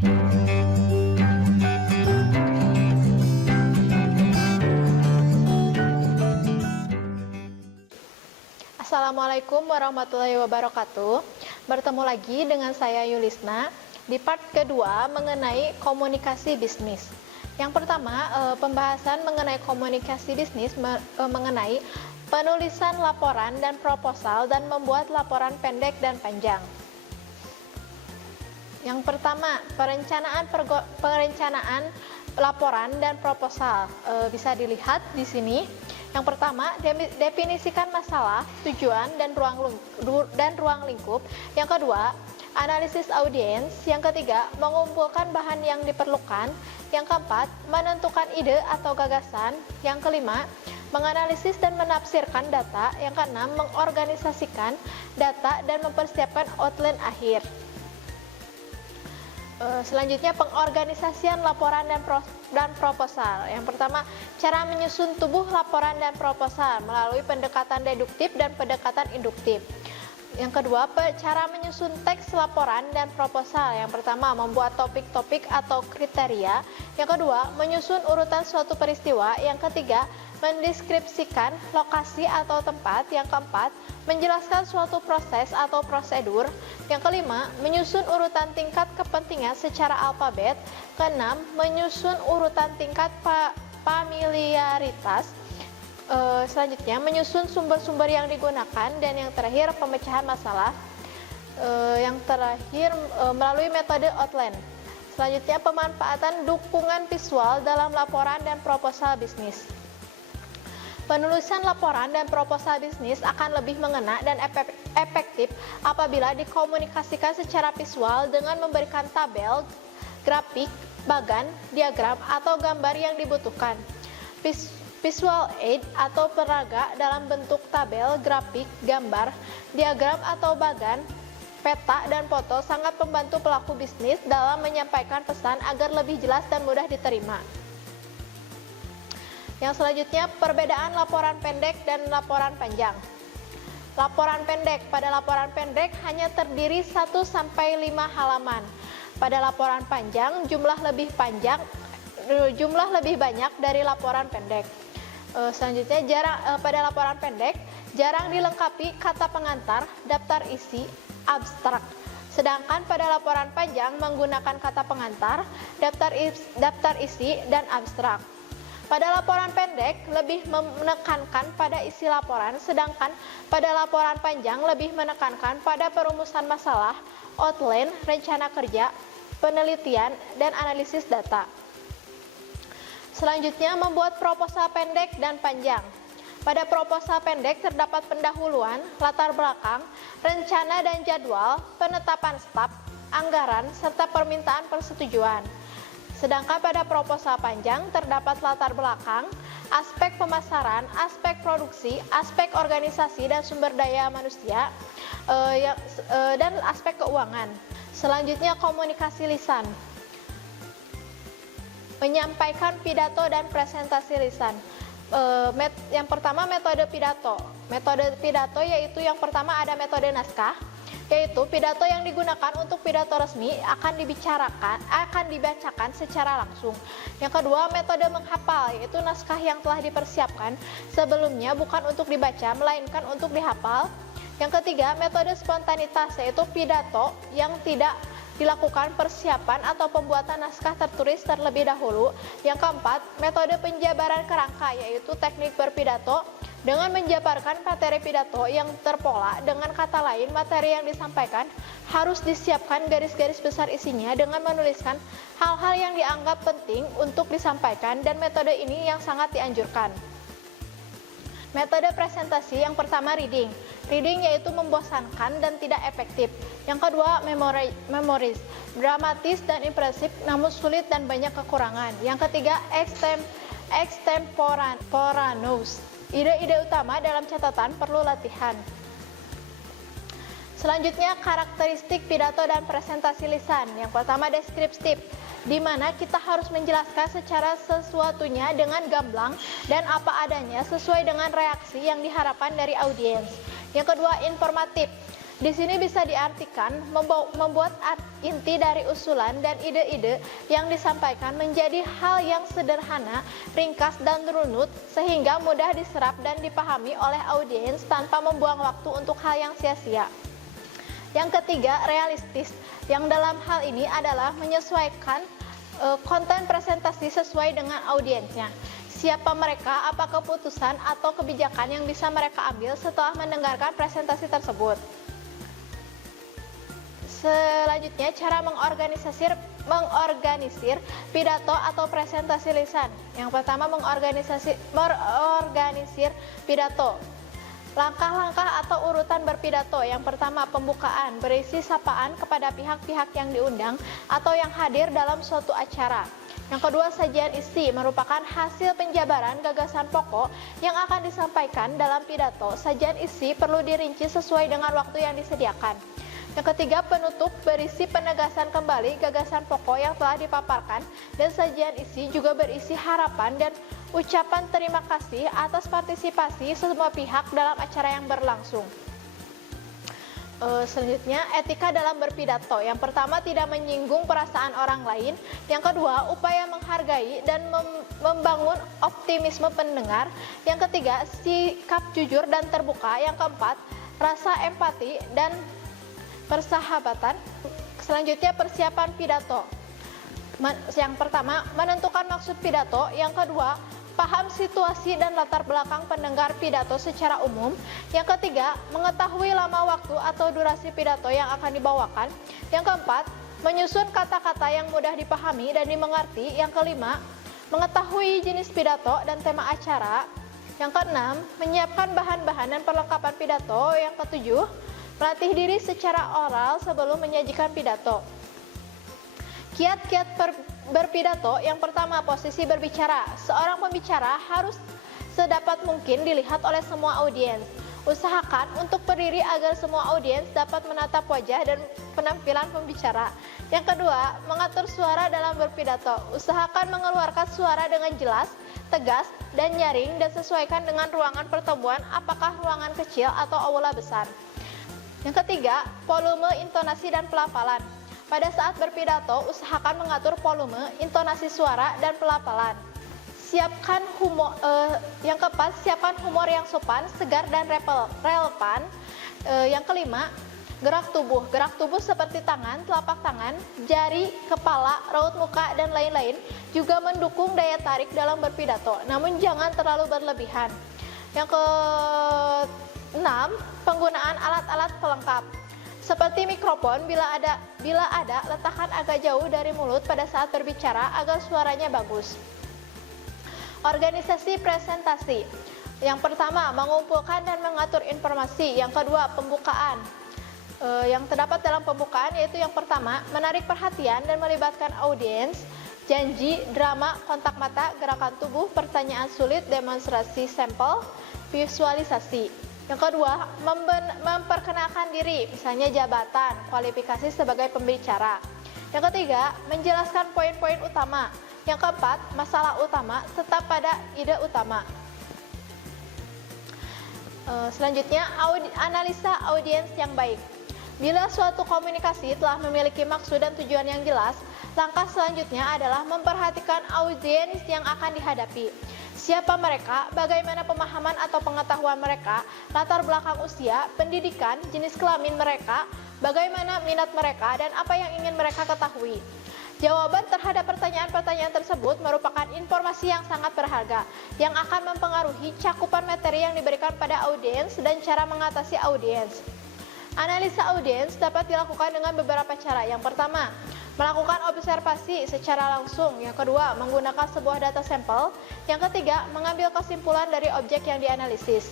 Assalamualaikum warahmatullahi wabarakatuh. Bertemu lagi dengan saya Yulisna di part kedua mengenai komunikasi bisnis. Yang pertama, pembahasan mengenai komunikasi bisnis mengenai penulisan laporan dan proposal dan membuat laporan pendek dan panjang. Yang pertama, perencanaan laporan dan proposal. Bisa dilihat di sini. Yang pertama, definisikan masalah, tujuan, dan ruang lingkup. Yang kedua, analisis audiens. Yang ketiga, mengumpulkan bahan yang diperlukan. Yang keempat, menentukan ide atau gagasan. Yang kelima, menganalisis dan menafsirkan data. Yang keenam, mengorganisasikan data dan mempersiapkan outline akhir. Selanjutnya, pengorganisasian laporan dan proposal. Yang pertama, cara menyusun tubuh laporan dan proposal melalui pendekatan deduktif dan pendekatan induktif. Yang kedua, cara menyusun teks laporan dan proposal. Yang pertama, membuat topik-topik atau kriteria. Yang kedua, menyusun urutan suatu peristiwa. Yang ketiga, mendeskripsikan lokasi atau tempat. Yang keempat, menjelaskan suatu proses atau prosedur. Yang kelima, menyusun urutan tingkat kepentingan secara alfabet. Keenam, menyusun urutan tingkat familiaritas. Selanjutnya, menyusun sumber-sumber yang digunakan. Dan yang terakhir, pemecahan masalah. Yang terakhir, melalui metode outline. Selanjutnya, pemanfaatan dukungan visual dalam laporan dan proposal bisnis. Penulisan laporan dan proposal bisnis akan lebih mengena dan efektif apabila dikomunikasikan secara visual dengan memberikan tabel, grafik, bagan, diagram, atau gambar yang dibutuhkan. Visual aid atau peraga dalam bentuk tabel, grafik, gambar, diagram, atau bagan, peta, dan foto sangat membantu pelaku bisnis dalam menyampaikan pesan agar lebih jelas dan mudah diterima. Yang selanjutnya, perbedaan laporan pendek dan laporan panjang. Laporan pendek. Pada laporan pendek hanya terdiri 1-5 halaman. Pada laporan panjang jumlah lebih banyak dari laporan pendek. Selanjutnya, pada laporan pendek jarang dilengkapi kata pengantar, daftar isi, abstrak. Sedangkan pada laporan panjang menggunakan kata pengantar, daftar isi, dan abstrak. Pada laporan pendek lebih menekankan pada isi laporan, sedangkan pada laporan panjang lebih menekankan pada perumusan masalah, outline, rencana kerja, penelitian, dan analisis data. Selanjutnya, membuat proposal pendek dan panjang. Pada proposal pendek terdapat pendahuluan, latar belakang, rencana dan jadwal, penetapan staf, anggaran, serta permintaan persetujuan. Sedangkan pada proposal panjang terdapat latar belakang, aspek pemasaran, aspek produksi, aspek organisasi dan sumber daya manusia, dan aspek keuangan. Selanjutnya, komunikasi lisan. Menyampaikan pidato dan presentasi lisan. Yang pertama, metode pidato. Metode pidato yaitu yang pertama ada metode naskah, yaitu pidato yang digunakan untuk pidato resmi akan dibacakan secara langsung. Yang kedua, metode menghafal, yaitu naskah yang telah dipersiapkan sebelumnya bukan untuk dibaca, melainkan untuk dihafal. Yang ketiga, metode spontanitas, yaitu pidato yang tidak dilakukan persiapan atau pembuatan naskah tertulis terlebih dahulu. Yang keempat, metode penjabaran kerangka, yaitu teknik berpidato dengan menjabarkan materi pidato yang terpola. Dengan kata lain, materi yang disampaikan harus disiapkan garis-garis besar isinya dengan menuliskan hal-hal yang dianggap penting untuk disampaikan, dan metode ini yang sangat dianjurkan. Metode presentasi yang pertama, reading. Reading yaitu membosankan dan tidak efektif. Yang kedua, memoris. Dramatis dan impresif namun sulit dan banyak kekurangan. Yang ketiga, extemporaneous. Ide-ide utama dalam catatan perlu latihan. Selanjutnya, karakteristik pidato dan presentasi lisan. Yang pertama, deskriptif, di mana kita harus menjelaskan secara sesuatunya dengan gamblang dan apa adanya sesuai dengan reaksi yang diharapkan dari audiens. Yang kedua, informatif. Di sini bisa diartikan membuat inti dari usulan dan ide-ide yang disampaikan menjadi hal yang sederhana, ringkas dan runut sehingga mudah diserap dan dipahami oleh audiens tanpa membuang waktu untuk hal yang sia-sia. Yang ketiga, realistis, yang dalam hal ini adalah menyesuaikan konten presentasi sesuai dengan audiensnya. Siapa mereka, apa keputusan atau kebijakan yang bisa mereka ambil setelah mendengarkan presentasi tersebut. Selanjutnya, cara mengorganisir pidato atau presentasi lisan. Yang pertama, mengorganisir pidato. Langkah-langkah atau urutan berpidato. Yang pertama, pembukaan, berisi sapaan kepada pihak-pihak yang diundang atau yang hadir dalam suatu acara. Yang kedua, sajian isi, merupakan hasil penjabaran gagasan pokok yang akan disampaikan dalam pidato. Sajian isi perlu dirinci sesuai dengan waktu yang disediakan. Yang ketiga, penutup, berisi penegasan kembali gagasan pokok yang telah dipaparkan, dan sajian isi juga berisi harapan dan ucapan terima kasih atas partisipasi semua pihak dalam acara yang berlangsung. Selanjutnya, etika dalam berpidato. Yang pertama, tidak menyinggung perasaan orang lain. Yang kedua, upaya menghargai dan membangun optimisme pendengar. Yang ketiga, sikap jujur dan terbuka. Yang keempat, rasa empati dan persahabatan. Selanjutnya, persiapan pidato. Yang pertama, menentukan maksud pidato. Yang kedua, paham situasi dan latar belakang pendengar pidato secara umum. Yang ketiga, mengetahui lama waktu atau durasi pidato yang akan dibawakan. Yang keempat, menyusun kata-kata yang mudah dipahami dan dimengerti. Yang kelima, mengetahui jenis pidato dan tema acara. Yang keenam, menyiapkan bahan-bahan dan perlengkapan pidato. Yang ketujuh, melatih diri secara oral sebelum menyajikan pidato. Kiat-kiat berpidato. Yang pertama, posisi berbicara. Seorang pembicara harus sedapat mungkin dilihat oleh semua audiens. Usahakan untuk berdiri agar semua audiens dapat menatap wajah dan penampilan pembicara. Yang kedua, mengatur suara dalam berpidato. Usahakan mengeluarkan suara dengan jelas, tegas, dan nyaring, dan sesuaikan dengan ruangan pertemuan, apakah ruangan kecil atau aula besar. Yang ketiga, volume, intonasi, dan pelafalan. Pada saat berpidato, usahakan mengatur volume, intonasi suara, dan pelafalan. Yang keempat, siapkan humor yang sopan, segar, dan relevan. Yang kelima, gerak tubuh. Gerak tubuh seperti tangan, telapak tangan, jari, kepala, raut muka, dan lain-lain juga mendukung daya tarik dalam berpidato, namun jangan terlalu berlebihan. Yang keenam, penggunaan alat-alat pelengkap. Seperti mikrofon, bila ada, letakkan agak jauh dari mulut pada saat berbicara agar suaranya bagus. Organisasi presentasi. Yang pertama, mengumpulkan dan mengatur informasi. Yang kedua, pembukaan. Yang terdapat dalam pembukaan yaitu yang pertama, menarik perhatian dan melibatkan audiens, janji, drama, kontak mata, gerakan tubuh, pertanyaan sulit, demonstrasi sampel, visualisasi. Yang kedua, memperkenalkan diri, misalnya jabatan, kualifikasi sebagai pembicara. Yang ketiga, menjelaskan poin-poin utama. Yang keempat, masalah utama, tetap pada ide utama. Selanjutnya, analisa audiens yang baik. Bila suatu komunikasi telah memiliki maksud dan tujuan yang jelas, langkah selanjutnya adalah memperhatikan audiens yang akan dihadapi. Siapa mereka, bagaimana pemahaman atau pengetahuan mereka, latar belakang usia, pendidikan, jenis kelamin mereka, bagaimana minat mereka, dan apa yang ingin mereka ketahui. Jawaban terhadap pertanyaan-pertanyaan tersebut merupakan informasi yang sangat berharga, yang akan mempengaruhi cakupan materi yang diberikan pada audiens dan cara mengatasi audiens. Analisa audiens dapat dilakukan dengan beberapa cara. Yang pertama, melakukan observasi secara langsung. Yang kedua, menggunakan sebuah data sampel. Yang ketiga, mengambil kesimpulan dari objek yang dianalisis.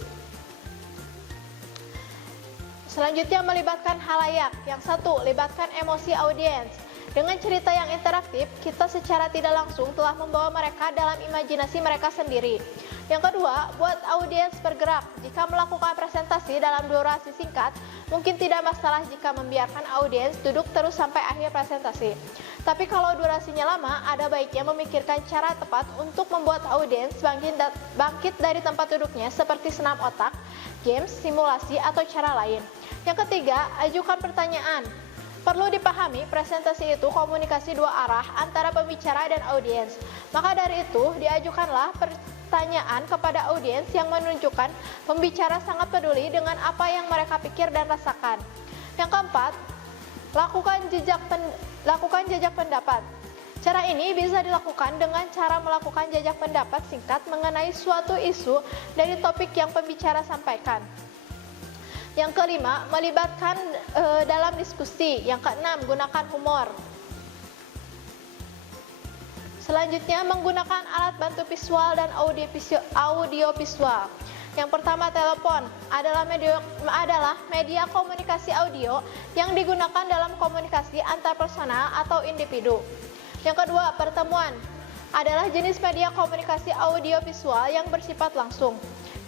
Selanjutnya, melibatkan halayak. Yang satu, libatkan emosi audiens. Dengan cerita yang interaktif, kita secara tidak langsung telah membawa mereka dalam imajinasi mereka sendiri. Yang kedua, buat audiens bergerak. Jika melakukan presentasi dalam durasi singkat, mungkin tidak masalah jika membiarkan audiens duduk terus sampai akhir presentasi. Tapi kalau durasinya lama, ada baiknya memikirkan cara tepat untuk membuat audiens bangkit dari tempat duduknya seperti senam otak, games, simulasi, atau cara lain. Yang ketiga, ajukan pertanyaan. Perlu dipahami, presentasi itu komunikasi dua arah antara pembicara dan audiens. Maka dari itu, diajukanlah pertanyaan kepada audiens yang menunjukkan pembicara sangat peduli dengan apa yang mereka pikir dan rasakan. Yang keempat, lakukan jejak pendapat. Cara ini bisa dilakukan dengan cara melakukan jejak pendapat singkat mengenai suatu isu dari topik yang pembicara sampaikan. Yang kelima, melibatkan dalam diskusi. Yang keenam, gunakan humor. Selanjutnya, menggunakan alat bantu visual dan audiovisual. Yang pertama, telepon adalah media komunikasi audio yang digunakan dalam komunikasi antar personal atau individu. Yang kedua, pertemuan adalah jenis media komunikasi audiovisual yang bersifat langsung.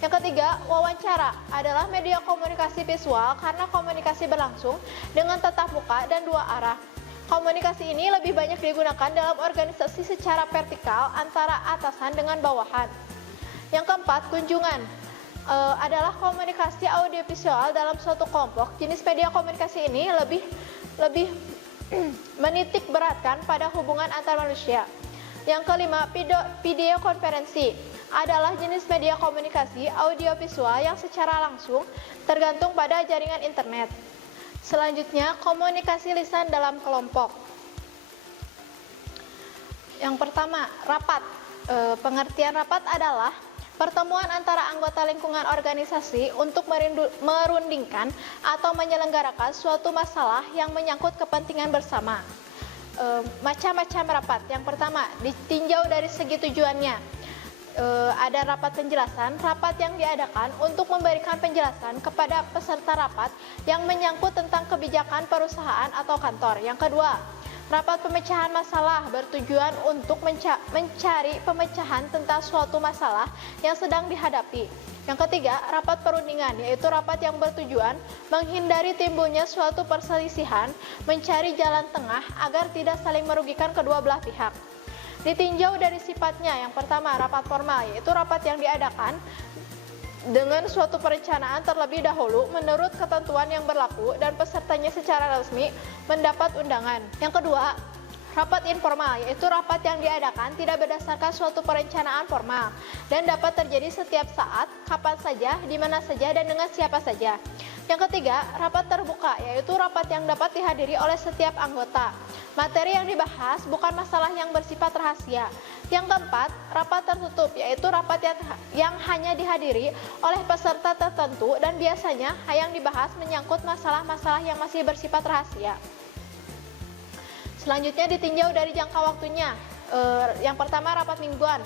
Yang ketiga, wawancara adalah media komunikasi visual karena komunikasi berlangsung dengan tatap muka dan dua arah. Komunikasi ini lebih banyak digunakan dalam organisasi secara vertikal antara atasan dengan bawahan. Yang keempat, kunjungan adalah komunikasi audiovisual dalam suatu kelompok. Jenis media komunikasi ini lebih menitik beratkan pada hubungan antar manusia. Yang kelima, video konferensi adalah jenis media komunikasi audiovisual yang secara langsung tergantung pada jaringan internet. Selanjutnya, komunikasi lisan dalam kelompok. Yang pertama, rapat. Pengertian rapat adalah pertemuan antara anggota lingkungan organisasi untuk merundingkan atau menyelenggarakan suatu masalah yang menyangkut kepentingan bersama. Macam-macam rapat. Yang pertama, ditinjau dari segi tujuannya. Ada rapat penjelasan, rapat yang diadakan untuk memberikan penjelasan kepada peserta rapat yang menyangkut tentang kebijakan perusahaan atau kantor. Yang kedua, rapat pemecahan masalah bertujuan untuk mencari pemecahan tentang suatu masalah yang sedang dihadapi. Yang ketiga, rapat perundingan, yaitu rapat yang bertujuan menghindari timbulnya suatu perselisihan, mencari jalan tengah agar tidak saling merugikan kedua belah pihak. Ditinjau dari sifatnya. Yang pertama, rapat formal, yaitu rapat yang diadakan dengan suatu perencanaan terlebih dahulu menurut ketentuan yang berlaku dan pesertanya secara resmi mendapat undangan. Yang kedua, rapat informal, yaitu rapat yang diadakan tidak berdasarkan suatu perencanaan formal dan dapat terjadi setiap saat, kapan saja, di mana saja, dan dengan siapa saja. Yang ketiga, rapat terbuka, yaitu rapat yang dapat dihadiri oleh setiap anggota. Materi yang dibahas bukan masalah yang bersifat rahasia. Yang keempat, rapat tertutup, yaitu rapat yang hanya dihadiri oleh peserta tertentu dan biasanya yang dibahas menyangkut masalah-masalah yang masih bersifat rahasia. Selanjutnya, ditinjau dari jangka waktunya. Yang pertama, rapat mingguan.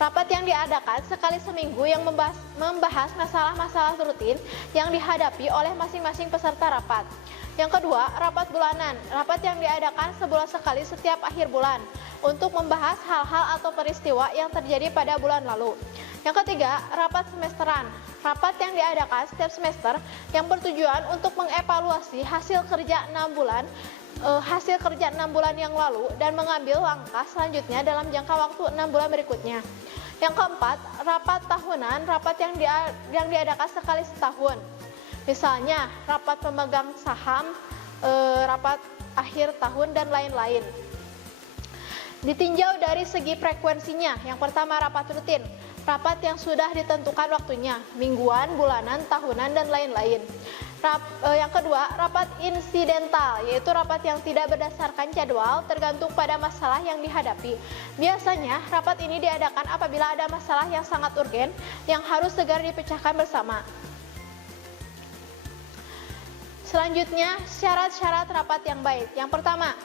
Rapat yang diadakan sekali seminggu yang membahas masalah-masalah rutin yang dihadapi oleh masing-masing peserta rapat. Yang kedua, rapat bulanan. Rapat yang diadakan sebulan sekali setiap akhir bulan untuk membahas hal-hal atau peristiwa yang terjadi pada bulan lalu. Yang ketiga, rapat semesteran. Rapat yang diadakan setiap semester yang bertujuan untuk mengevaluasi hasil kerja 6 bulan yang lalu dan mengambil langkah selanjutnya dalam jangka waktu 6 bulan berikutnya. Yang keempat, rapat tahunan, rapat yang diadakan sekali setahun. Misalnya, rapat pemegang saham, rapat akhir tahun, dan lain-lain. Ditinjau dari segi frekuensinya. Yang pertama, rapat rutin. Rapat yang sudah ditentukan waktunya, mingguan, bulanan, tahunan, dan lain-lain. Yang kedua, rapat insidental, yaitu rapat yang tidak berdasarkan jadwal, tergantung pada masalah yang dihadapi. Biasanya, rapat ini diadakan apabila ada masalah yang sangat urgen yang harus segera dipecahkan bersama. Selanjutnya, syarat-syarat rapat yang baik. Yang pertama,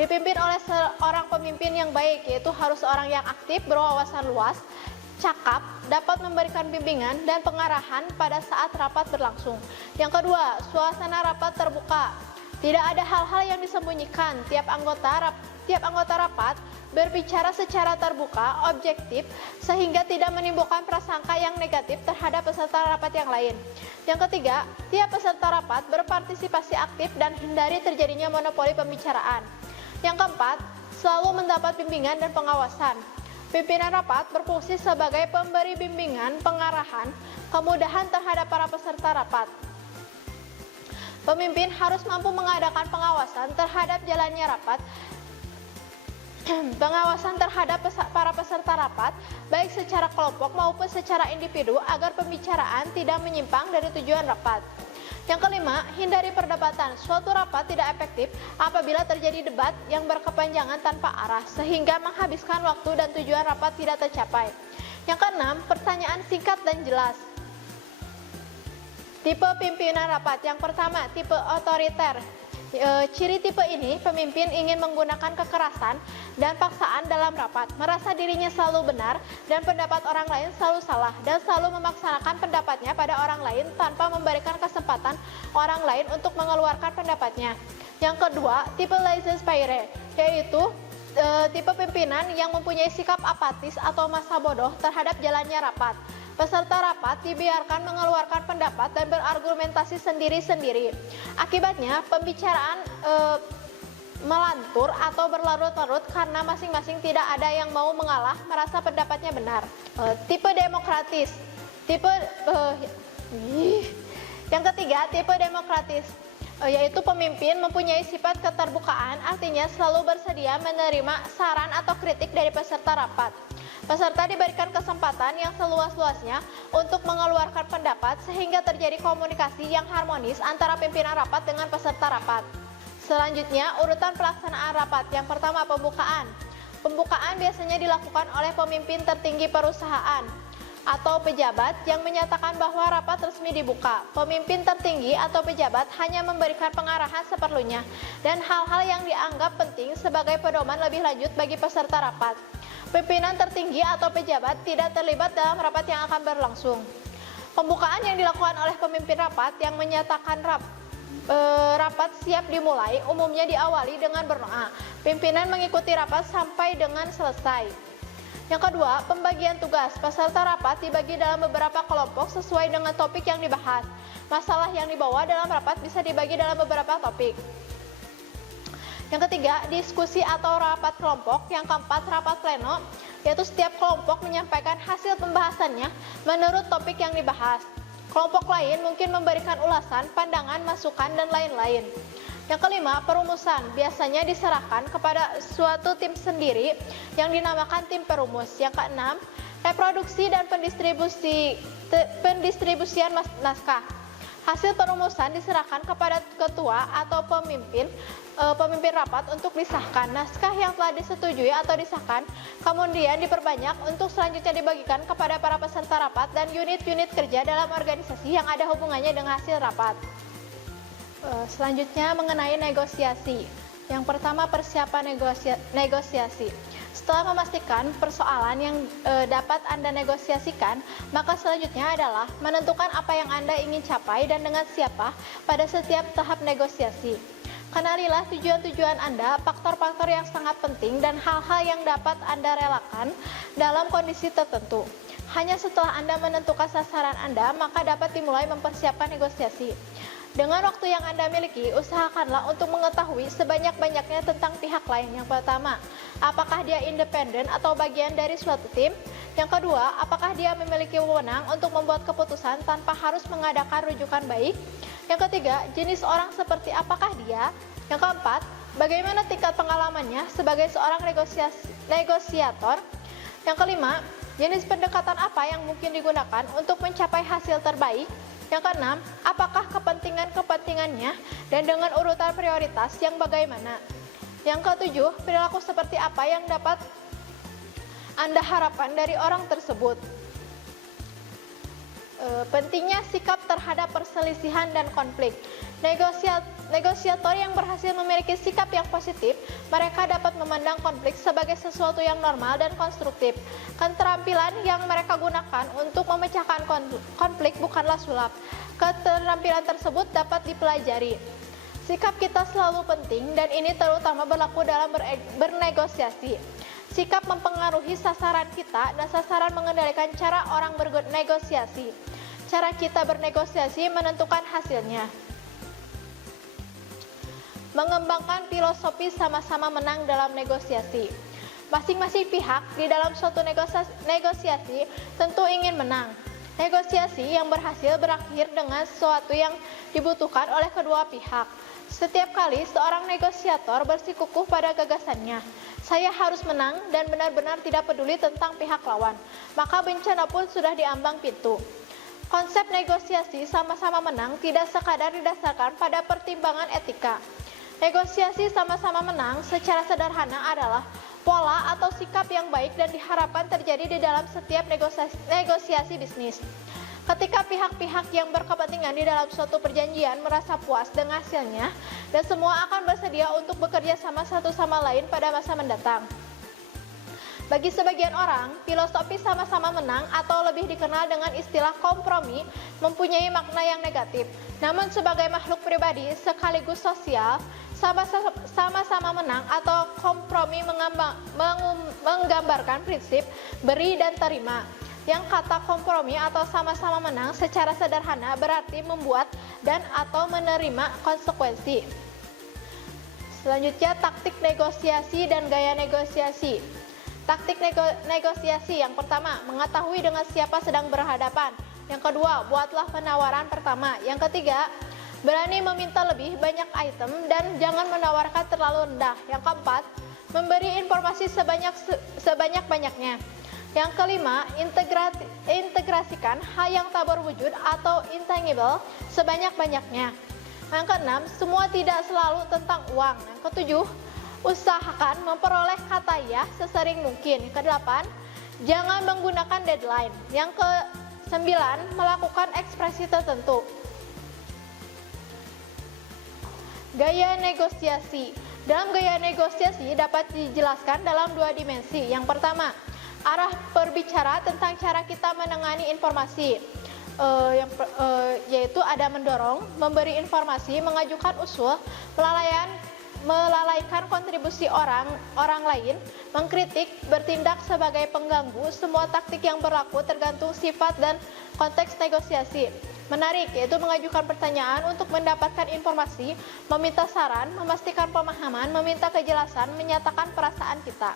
dipimpin oleh seorang pemimpin yang baik, yaitu harus seorang yang aktif, berwawasan luas, cakap, dapat memberikan bimbingan dan pengarahan pada saat rapat berlangsung. Yang kedua, suasana rapat terbuka. Tidak ada hal-hal yang disembunyikan. Tiap anggota rapat berbicara secara terbuka, objektif, sehingga tidak menimbulkan prasangka yang negatif terhadap peserta rapat yang lain. Yang ketiga, tiap peserta rapat berpartisipasi aktif dan hindari terjadinya monopoli pembicaraan. Yang keempat, selalu mendapat bimbingan dan pengawasan. Pimpinan rapat berfungsi sebagai pemberi bimbingan, pengarahan, kemudahan terhadap para peserta rapat. Pemimpin harus mampu mengadakan pengawasan terhadap jalannya rapat, pengawasan terhadap para peserta rapat, baik secara kelompok maupun secara individu agar pembicaraan tidak menyimpang dari tujuan rapat. Yang kelima, hindari perdebatan. Suatu rapat tidak efektif apabila terjadi debat yang berkepanjangan tanpa arah, sehingga menghabiskan waktu dan tujuan rapat tidak tercapai. Yang keenam, pertanyaan singkat dan jelas. Tipe pimpinan rapat. Yang pertama, tipe otoriter. Ciri tipe ini, pemimpin ingin menggunakan kekerasan dan paksaan dalam rapat, merasa dirinya selalu benar dan pendapat orang lain selalu salah, dan selalu memaksanakan pendapatnya pada orang lain tanpa memberikan kesempatan orang lain untuk mengeluarkan pendapatnya. Yang kedua, tipe laissez-faire, yaitu tipe pimpinan yang mempunyai sikap apatis atau masa bodoh terhadap jalannya rapat. Peserta rapat dibiarkan mengeluarkan pendapat dan berargumentasi sendiri-sendiri. Akibatnya, pembicaraan melantur atau berlarut-larut karena masing-masing tidak ada yang mau mengalah, merasa pendapatnya benar. Tipe demokratis. Yang ketiga, tipe demokratis, yaitu pemimpin mempunyai sifat keterbukaan, artinya selalu bersedia menerima saran atau kritik dari peserta rapat. Peserta diberikan kesempatan yang seluas-luasnya untuk mengeluarkan pendapat sehingga terjadi komunikasi yang harmonis antara pimpinan rapat dengan peserta rapat. Selanjutnya, urutan pelaksanaan rapat. Yang pertama, pembukaan. Pembukaan biasanya dilakukan oleh pemimpin tertinggi perusahaan atau pejabat yang menyatakan bahwa rapat resmi dibuka. Pemimpin tertinggi atau pejabat hanya memberikan pengarahan seperlunya dan hal-hal yang dianggap penting sebagai pedoman lebih lanjut bagi peserta rapat. Pimpinan tertinggi atau pejabat tidak terlibat dalam rapat yang akan berlangsung. Pembukaan yang dilakukan oleh pemimpin rapat yang menyatakan rapat siap dimulai umumnya diawali dengan berdoa. Pimpinan mengikuti rapat sampai dengan selesai. Yang kedua, pembagian tugas. Peserta rapat dibagi dalam beberapa kelompok sesuai dengan topik yang dibahas. Masalah yang dibawa dalam rapat bisa dibagi dalam beberapa topik. Yang ketiga, diskusi atau rapat kelompok. Yang keempat, rapat pleno, yaitu setiap kelompok menyampaikan hasil pembahasannya menurut topik yang dibahas. Kelompok lain mungkin memberikan ulasan, pandangan, masukan, dan lain-lain. Yang kelima, perumusan. Biasanya diserahkan kepada suatu tim sendiri yang dinamakan tim perumus. Yang keenam, reproduksi dan pendistribusian naskah. Hasil perumusan diserahkan kepada ketua atau pemimpin rapat untuk disahkan. Naskah yang telah disetujui atau disahkan kemudian diperbanyak untuk selanjutnya dibagikan kepada para peserta rapat dan unit-unit kerja dalam organisasi yang ada hubungannya dengan hasil rapat. Selanjutnya mengenai negosiasi. Yang pertama, persiapan negosiasi. Setelah memastikan persoalan yang dapat Anda negosiasikan, maka selanjutnya adalah menentukan apa yang Anda ingin capai dan dengan siapa pada setiap tahap negosiasi. Kenalilah tujuan-tujuan Anda, faktor-faktor yang sangat penting, dan hal-hal yang dapat Anda relakan dalam kondisi tertentu. Hanya setelah Anda menentukan sasaran Anda, maka dapat dimulai mempersiapkan negosiasi. Dengan waktu yang Anda miliki, usahakanlah untuk mengetahui sebanyak-banyaknya tentang pihak lain. Yang pertama, apakah dia independen atau bagian dari suatu tim? Yang kedua, apakah dia memiliki wewenang untuk membuat keputusan tanpa harus mengadakan rujukan baik? Yang ketiga, jenis orang seperti apakah dia? Yang keempat, bagaimana tingkat pengalamannya sebagai seorang negosiator? Yang kelima, jenis pendekatan apa yang mungkin digunakan untuk mencapai hasil terbaik? Yang keenam, apakah kepentingannya dan dengan urutan prioritas yang bagaimana? Yang ketujuh, perilaku seperti apa yang dapat Anda harapkan dari orang tersebut? Pentingnya sikap terhadap perselisihan dan konflik. Negosiator yang berhasil memiliki sikap yang positif, mereka dapat memandang konflik sebagai sesuatu yang normal dan konstruktif. Keterampilan yang mereka gunakan untuk memecahkan konflik bukanlah sulap. Keterampilan tersebut dapat dipelajari. Sikap kita selalu penting dan ini terutama berlaku dalam bernegosiasi. Sikap mempengaruhi sasaran kita dan sasaran mengendalikan cara orang bernegosiasi. Cara kita bernegosiasi menentukan hasilnya. Mengembangkan filosofi sama-sama menang dalam negosiasi. Masing-masing pihak di dalam suatu negosiasi tentu ingin menang. Negosiasi yang berhasil berakhir dengan sesuatu yang dibutuhkan oleh kedua pihak. Setiap kali seorang negosiator bersikukuh pada gagasannya, saya harus menang dan benar-benar tidak peduli tentang pihak lawan, maka bencana pun sudah diambang pintu. Konsep negosiasi sama-sama menang tidak sekadar didasarkan pada pertimbangan etika. Negosiasi sama-sama menang secara sederhana adalah pola atau sikap yang baik dan diharapkan terjadi di dalam setiap negosiasi bisnis. Ketika pihak-pihak yang berkepentingan di dalam suatu perjanjian merasa puas dengan hasilnya dan semua akan bersedia untuk bekerja sama satu sama lain pada masa mendatang. Bagi sebagian orang, filosofi sama-sama menang atau lebih dikenal dengan istilah kompromi mempunyai makna yang negatif. Namun sebagai makhluk pribadi sekaligus sosial, sama-sama menang atau kompromi menggambarkan prinsip beri dan terima. Yang kata kompromi atau sama-sama menang secara sederhana berarti membuat dan atau menerima konsekuensi. Selanjutnya, taktik negosiasi dan gaya negosiasi. Taktik negosiasi yang pertama, mengetahui dengan siapa sedang berhadapan. Yang kedua, buatlah penawaran pertama. Yang ketiga, berani meminta lebih banyak item dan jangan menawarkan terlalu rendah. Yang keempat, memberi informasi sebanyak-banyaknya. Yang kelima, integrasikan hal yang tak berwujud atau intangible sebanyak-banyaknya. Yang keenam, semua tidak selalu tentang uang. Yang ketujuh, usahakan memperoleh kata ya sesering mungkin. Yang kedelapan, jangan menggunakan deadline. Yang kesembilan, melakukan ekspresi tertentu. Gaya negosiasi. Dalam gaya negosiasi dapat dijelaskan dalam dua dimensi. Yang pertama, arah berbicara tentang cara kita menangani informasi, yaitu ada mendorong, memberi informasi, mengajukan usul, melalaikan kontribusi orang lain, mengkritik, bertindak sebagai pengganggu. Semua taktik yang berlaku tergantung sifat dan konteks negosiasi. Menarik, yaitu mengajukan pertanyaan untuk mendapatkan informasi, meminta saran, memastikan pemahaman, meminta kejelasan, menyatakan perasaan kita.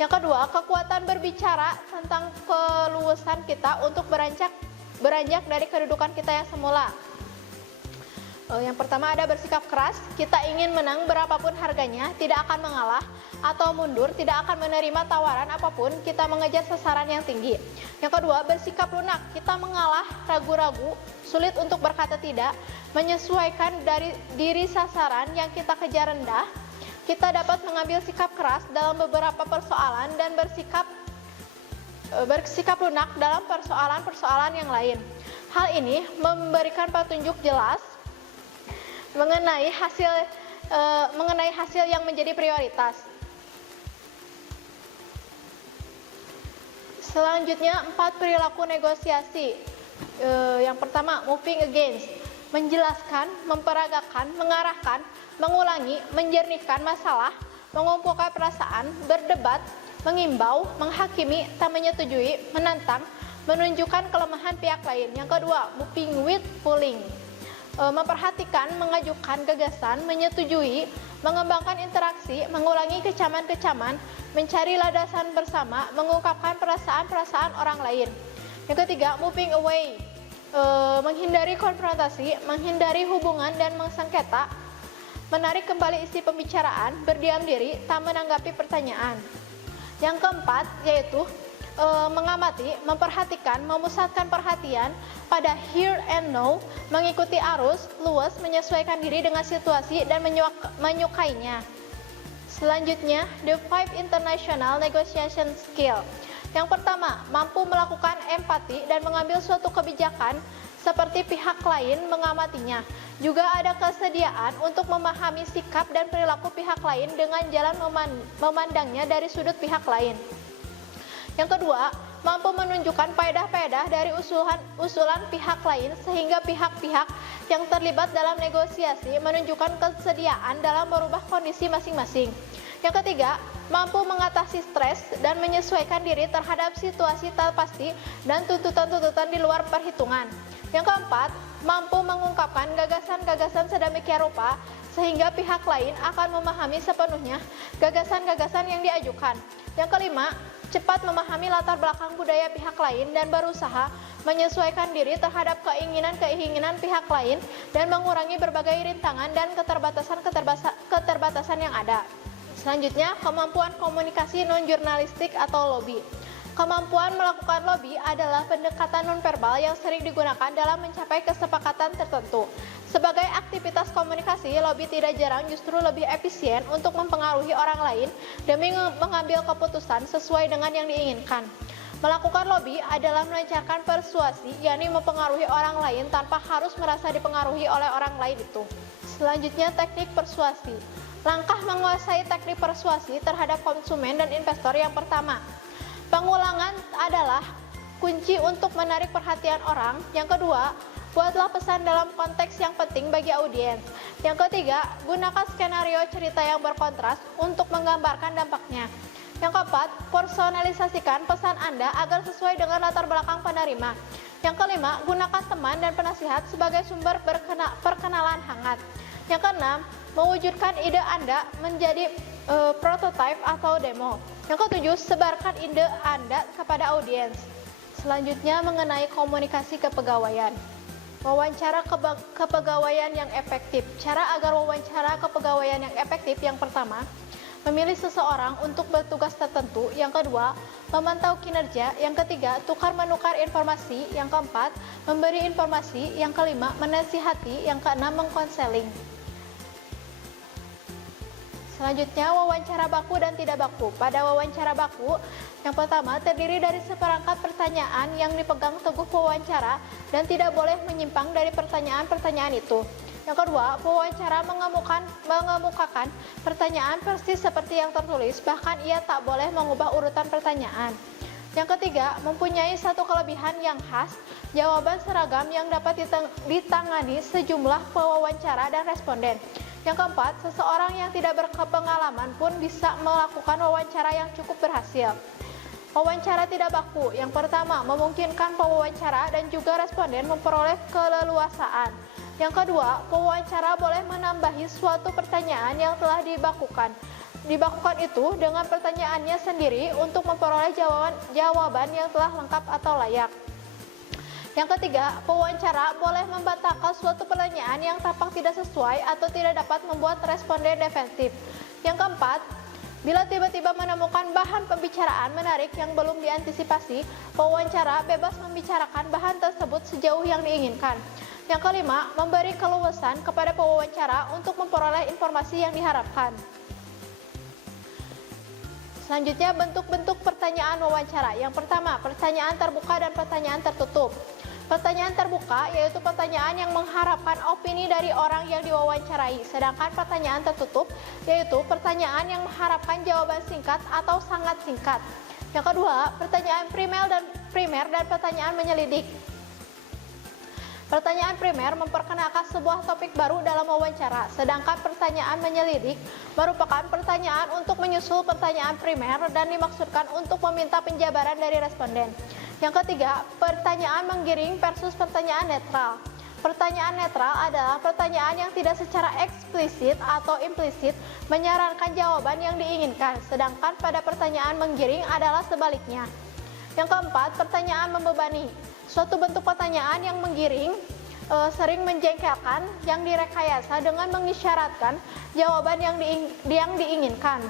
Yang kedua, kekuatan berbicara tentang keluasan kita untuk beranjak dari kedudukan kita yang semula. Yang pertama ada bersikap keras, kita ingin menang berapapun harganya, tidak akan mengalah atau mundur, tidak akan menerima tawaran apapun, kita mengejar sasaran yang tinggi. Yang kedua, bersikap lunak, kita mengalah, ragu-ragu, sulit untuk berkata tidak, menyesuaikan dari diri sasaran yang kita kejar rendah. Kita dapat mengambil sikap keras dalam beberapa persoalan dan bersikap lunak dalam persoalan-persoalan yang lain. Hal ini memberikan petunjuk jelas mengenai hasil yang menjadi prioritas. Selanjutnya, 4 perilaku negosiasi. Yang pertama, moving against, menjelaskan, memperagakan, mengarahkan, mengulangi, menjernihkan masalah, mengumpulkan perasaan, berdebat, mengimbau, menghakimi, tak menyetujui, menantang, menunjukkan kelemahan pihak lain. Yang kedua, moving with pulling, memperhatikan, mengajukan gagasan, menyetujui, mengembangkan interaksi, mengulangi kecaman-kecaman, mencari landasan bersama, mengungkapkan perasaan-perasaan orang lain. Yang ketiga, moving away, menghindari konfrontasi, menghindari hubungan dan mengsengketa, menarik kembali isi pembicaraan, berdiam diri, tak menanggapi pertanyaan. Yang keempat, yaitu mengamati, memperhatikan, memusatkan perhatian pada here and now, mengikuti arus, luas, menyesuaikan diri dengan situasi dan menyukainya. Selanjutnya, the 5 international negotiation skill. Yang pertama, mampu melakukan empati dan mengambil suatu kebijakan seperti pihak lain mengamatinya. Juga ada kesediaan untuk memahami sikap dan perilaku pihak lain dengan jalan memandangnya dari sudut pihak lain. Yang kedua, mampu menunjukkan faedah-faedah dari usulan pihak lain sehingga pihak-pihak yang terlibat dalam negosiasi menunjukkan kesediaan dalam merubah kondisi masing-masing. Yang ketiga, mampu mengatasi stres dan menyesuaikan diri terhadap situasi tak pasti dan tuntutan-tuntutan di luar perhitungan. Yang keempat, mampu mengungkapkan gagasan-gagasan sedemikian rupa sehingga pihak lain akan memahami sepenuhnya gagasan-gagasan yang diajukan. Yang kelima, cepat memahami latar belakang budaya pihak lain dan berusaha menyesuaikan diri terhadap keinginan-keinginan pihak lain dan mengurangi berbagai rintangan dan keterbatasan yang ada. Selanjutnya, kemampuan komunikasi non-jurnalistik atau lobby. Kemampuan melakukan lobby adalah pendekatan nonverbal yang sering digunakan dalam mencapai kesepakatan tertentu. Sebagai aktivitas komunikasi, lobby tidak jarang justru lebih efisien untuk mempengaruhi orang lain demi mengambil keputusan sesuai dengan yang diinginkan. Melakukan lobby adalah melancarkan persuasi, yakni mempengaruhi orang lain tanpa harus merasa dipengaruhi oleh orang lain itu. Selanjutnya, teknik persuasi. Langkah menguasai teknik persuasi terhadap konsumen dan investor yang pertama. Pengulangan adalah kunci untuk menarik perhatian orang. Yang kedua, buatlah pesan dalam konteks yang penting bagi audiens. Yang ketiga, gunakan skenario cerita yang berkontras untuk menggambarkan dampaknya. Yang keempat, personalisasikan pesan Anda agar sesuai dengan latar belakang penerima. Yang kelima, gunakan teman dan penasihat sebagai sumber perkenalan hangat. Yang keenam, mewujudkan ide Anda menjadi prototipe atau demo. Yang ketujuh, sebarkan ide Anda kepada audiens. Selanjutnya mengenai komunikasi kepegawaian. Wawancara kepegawaian yang efektif. Cara agar wawancara kepegawaian yang efektif yang pertama, memilih seseorang untuk bertugas tertentu. Yang kedua, memantau kinerja. Yang ketiga, tukar-menukar informasi. Yang keempat, memberi informasi. Yang kelima, menasihati. Yang keenam, mengkonseling. Selanjutnya, wawancara baku dan tidak baku. Pada wawancara baku, yang pertama terdiri dari seperangkat pertanyaan yang dipegang teguh pewawancara dan tidak boleh menyimpang dari pertanyaan-pertanyaan itu. Yang kedua, pewawancara mengemukakan pertanyaan persis seperti yang tertulis, bahkan ia tak boleh mengubah urutan pertanyaan. Yang ketiga, mempunyai satu kelebihan yang khas, jawaban seragam yang dapat ditangani sejumlah pewawancara dan responden. Yang keempat, seseorang yang tidak berpengalaman pun bisa melakukan wawancara yang cukup berhasil. Wawancara tidak baku. Yang pertama, memungkinkan pewawancara dan juga responden memperoleh keleluasaan. Yang kedua, pewawancara boleh menambahi suatu pertanyaan yang telah dibakukan. Dibakukan itu dengan pertanyaannya sendiri untuk memperoleh jawaban yang telah lengkap atau layak. Yang ketiga, pewawancara boleh membatalkan suatu pertanyaan yang tampak tidak sesuai atau tidak dapat membuat responden defensif. Yang keempat, bila tiba-tiba menemukan bahan pembicaraan menarik yang belum diantisipasi, pewawancara bebas membicarakan bahan tersebut sejauh yang diinginkan. Yang kelima, memberi keluasan kepada pewawancara untuk memperoleh informasi yang diharapkan. Selanjutnya, bentuk-bentuk pertanyaan wawancara. Yang pertama, pertanyaan terbuka dan pertanyaan tertutup. Pertanyaan terbuka yaitu pertanyaan yang mengharapkan opini dari orang yang diwawancarai, sedangkan pertanyaan tertutup yaitu pertanyaan yang mengharapkan jawaban singkat atau sangat singkat. Yang kedua, pertanyaan primer dan pertanyaan menyelidik. Pertanyaan primer memperkenalkan sebuah topik baru dalam wawancara, sedangkan pertanyaan menyelidik merupakan pertanyaan untuk menyusul pertanyaan primer dan dimaksudkan untuk meminta penjabaran dari responden. Yang ketiga, pertanyaan menggiring versus pertanyaan netral. Pertanyaan netral adalah pertanyaan yang tidak secara eksplisit atau implisit menyarankan jawaban yang diinginkan, sedangkan pada pertanyaan menggiring adalah sebaliknya. Yang keempat, pertanyaan membebani. Suatu bentuk pertanyaan yang menggiring sering menjengkelkan yang direkayasa dengan mengisyaratkan jawaban yang diinginkan.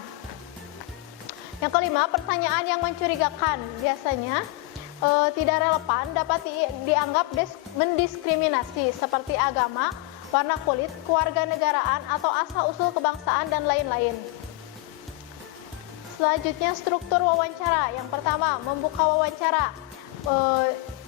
Yang kelima, pertanyaan yang mencurigakan. Biasanya tidak relevan, dapat dianggap mendiskriminasi seperti agama, warna kulit, kewarganegaraan, atau asal-usul kebangsaan, dan lain-lain. Selanjutnya, struktur wawancara. Yang pertama, membuka wawancara.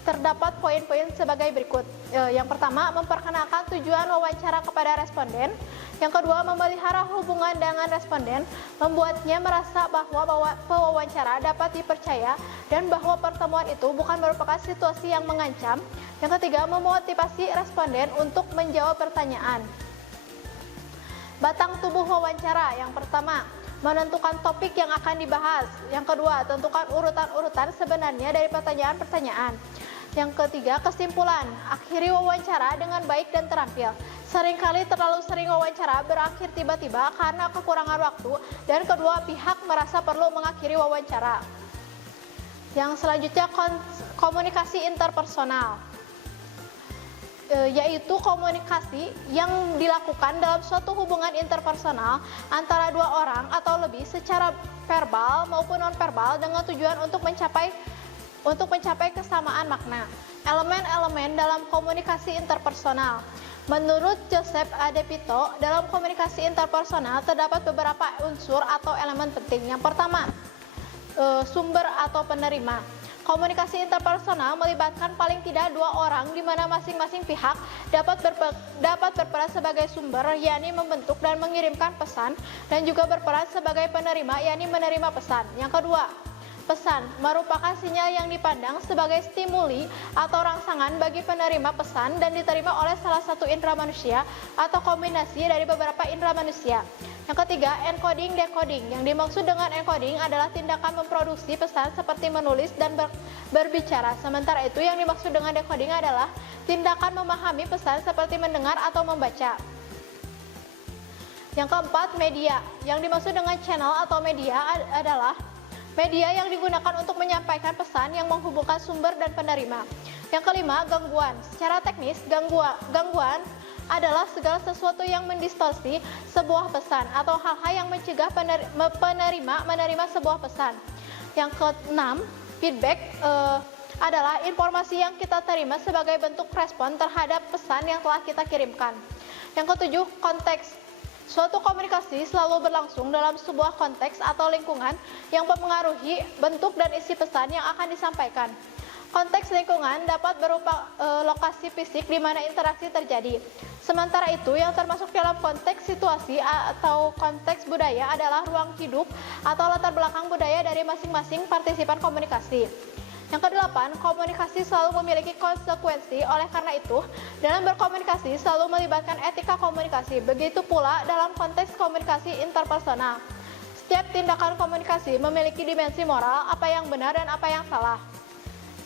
terdapat poin-poin sebagai berikut. Yang pertama, memperkenalkan tujuan wawancara kepada responden. Yang kedua, memelihara hubungan dengan responden, membuatnya merasa bahwa pewawancara dapat dipercaya dan bahwa pertemuan itu bukan merupakan situasi yang mengancam. Yang ketiga, memotivasi responden untuk menjawab pertanyaan. Batang tubuh wawancara. Yang pertama, menentukan topik yang akan dibahas. Yang kedua, tentukan urutan-urutan sebenarnya dari pertanyaan-pertanyaan. Yang ketiga, kesimpulan. Akhiri wawancara dengan baik dan terampil. Seringkali terlalu sering wawancara berakhir tiba-tiba karena kekurangan waktu dan kedua pihak merasa perlu mengakhiri wawancara. Yang selanjutnya, komunikasi interpersonal. Yaitu komunikasi yang dilakukan dalam suatu hubungan interpersonal antara dua orang atau lebih secara verbal maupun non-verbal dengan tujuan untuk mencapai kesamaan makna. Elemen-elemen dalam komunikasi interpersonal. Menurut Joseph A. De Pito, dalam komunikasi interpersonal terdapat beberapa unsur atau elemen penting. Yang pertama, sumber atau penerima. Komunikasi interpersonal melibatkan paling tidak dua orang di mana masing-masing pihak dapat berperan sebagai sumber, yakni membentuk dan mengirimkan pesan, dan juga berperan sebagai penerima, yakni menerima pesan. Yang kedua, pesan merupakan sinyal yang dipandang sebagai stimuli atau rangsangan bagi penerima pesan dan diterima oleh salah satu indera manusia atau kombinasi dari beberapa indera manusia. Yang ketiga, encoding decoding. Yang dimaksud dengan encoding adalah tindakan memproduksi pesan seperti menulis dan berbicara. Sementara itu yang dimaksud dengan decoding adalah tindakan memahami pesan seperti mendengar atau membaca. Yang keempat, media. Yang dimaksud dengan channel atau media adalah media yang digunakan untuk menyampaikan pesan yang menghubungkan sumber dan penerima. Yang kelima, gangguan. Secara teknis, gangguan adalah segala sesuatu yang mendistorsi sebuah pesan atau hal-hal yang mencegah penerima menerima sebuah pesan. Yang keenam, feedback adalah informasi yang kita terima sebagai bentuk respon terhadap pesan yang telah kita kirimkan. Yang ketujuh, konteks. Suatu komunikasi selalu berlangsung dalam sebuah konteks atau lingkungan yang mempengaruhi bentuk dan isi pesan yang akan disampaikan. Konteks lingkungan dapat berupa lokasi fisik di mana interaksi terjadi. Sementara itu, yang termasuk dalam konteks situasi atau konteks budaya adalah ruang hidup atau latar belakang budaya dari masing-masing partisipan komunikasi. Yang kedelapan, komunikasi selalu memiliki konsekuensi. Oleh karena itu, dalam berkomunikasi selalu melibatkan etika komunikasi. Begitu pula dalam konteks komunikasi interpersonal. Setiap tindakan komunikasi memiliki dimensi moral, apa yang benar dan apa yang salah.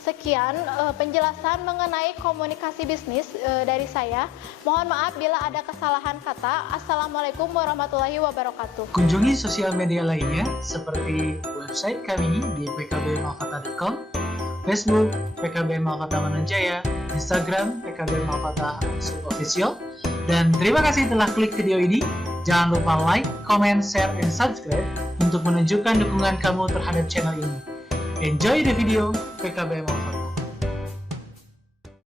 Sekian penjelasan mengenai komunikasi bisnis dari saya. Mohon maaf bila ada kesalahan kata. Assalamualaikum warahmatullahi wabarakatuh. Kunjungi sosial media lainnya seperti website kami di pkbmalkata.com, Facebook PKB Malkata Mananjaya, Instagram PKB Malkata Official. Dan terima kasih telah klik video ini. Jangan lupa like, comment, share, and subscribe untuk menunjukkan dukungan kamu terhadap channel ini. Enjoy the video, PKB Malkata.